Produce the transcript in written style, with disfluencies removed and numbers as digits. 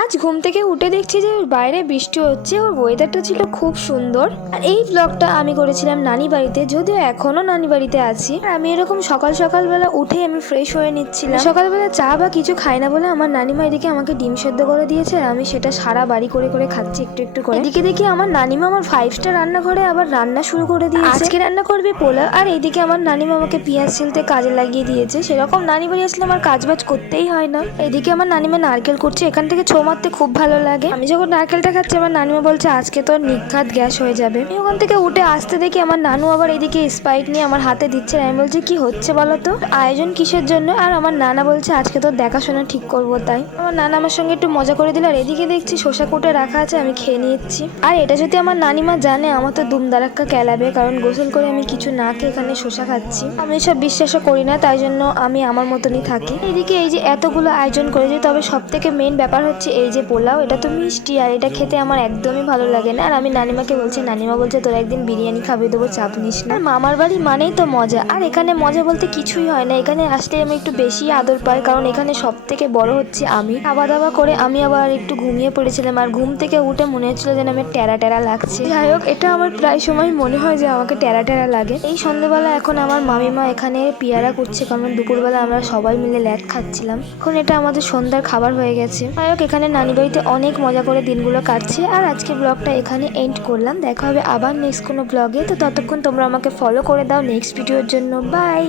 আজ ঘুম থেকে উঠে দেখছি যে বাইরে বৃষ্টি হচ্ছে, ওর ওয়েদারটা ছিল খুব সুন্দর। আর এই ব্লগটা আমি করেছিলাম নানি বাড়িতে, যদিও এখনো নানি বাড়িতে আছি। আর আমি এরকম সকাল সকালবেলা উঠে আমি ফ্রেশ হয়ে নিচ্ছিলাম। সকালবেলা চা বা কিছু খাই না বলে আমার নানিমা এদিকে আমাকে ডিম সেদ্ধ করে দিয়েছে, আর আমি সেটা সারা বাড়ি করে করে খাচ্ছি একটু একটু করে। এদিকে দেখি আমার নানিমা আমার 5 স্টার রান্নাঘরে আবার রান্না শুরু করে দিয়েছে। আজকে রান্না করবে পোলাও। আর এইদিকে আমার নানিমা আমাকে পেঁয়াজ ছিলতে কাজে লাগিয়ে দিয়েছে। সেরকম নানি বাড়ি আসলে আমার কাজ বাজ করতেই হয় না। এদিকে আমার নানিমা নারকেল করছে, এখান থেকে ছো মারতে খুব ভালো লাগে। আমি যখন নারকেলটা খাচ্ছি আমার নানিমা বলছে আজকে তোর নিঘাত গ্যাস হয়ে যাবে। আমি ওখান থেকে উঠে আসতে দেখি আমার নানু আবার এদিকে স্প্রাইট নিয়ে আমার হাতে দিচ্ছে। আমি বলছি কি হচ্ছে বলো তো, আয়োজন কিসের জন্য? আর আমার নানা বলছে আজকে তোর দেখাশোনা ঠিক করবো তাই। আমার নানা আমার সঙ্গে একটু মজা করে দিল। আর এদিকে দেখছি শসা কুটে রাখা আছে, আমি খেয়ে নিচ্ছি। আর এটা যদি আমার নানিমা জানে আমার তো দুমদারাক্কা কেলাবে, কারণ গোসল করে আমি কিছু না খেয়ে এখানে শসা খাচ্ছি। আমি এসব বিশ্বাসও করি না, তাই জন্য আমি আমার মতনই থাকি। এদিকে এই যে এতগুলো আয়োজন করেছি, তবে সব থেকে মেন ব্যাপার হচ্ছে এই যে পোলাও, এটা তো মিষ্টি আর এটা খেতে আমার একদমই ভালো লাগে না। আর আমি নানিমাকে বলছি, নানিমা বলছে তোর একদিন বিরিয়ানি খাবে দেবো, চাপ নিস না। মামার বাড়ি মানেই তো মজা, আর এখানে মজা বলতে কিছুই হয় না। এখানে আসলে আমি একটু বেশি আদর পাই, কারণ এখানে সব থেকে বড় হচ্ছে আমি। খাওয়া দাওয়া করে আমি আবার একটু ঘুমিয়ে পড়েছিলাম, আর ঘুম থেকে উঠে মনে হচ্ছিল যেন আমি টেরা টেরা লাগছে। যাই হোক, এটা আমার প্রায় সময় মনে হয় যে আমাকে টেরা টেরা লাগে। এই সন্ধ্যেবেলা এখন আমার মামিমা এখানে পেয়ারা করছে, কারণ দুপুরবেলা আমরা সবাই মিলে ল্যাদ খাচ্ছিলাম। এখন এটা আমাদের সন্ধ্যার খাবার হয়ে গেছে। যাই হোক, এখানে নানি বাড়িতে অনেক মজা করে দিনগুলো কাটছে। আর আজকে ব্লগটা এখানে এন্ড করলাম। দেখা হবে আবার নেক্সট কোনো ব্লগে। তো ততক্ষণ তোমরা আমাকে ফলো করে দাও নেক্সট ভিডিওর জন্য। বাই।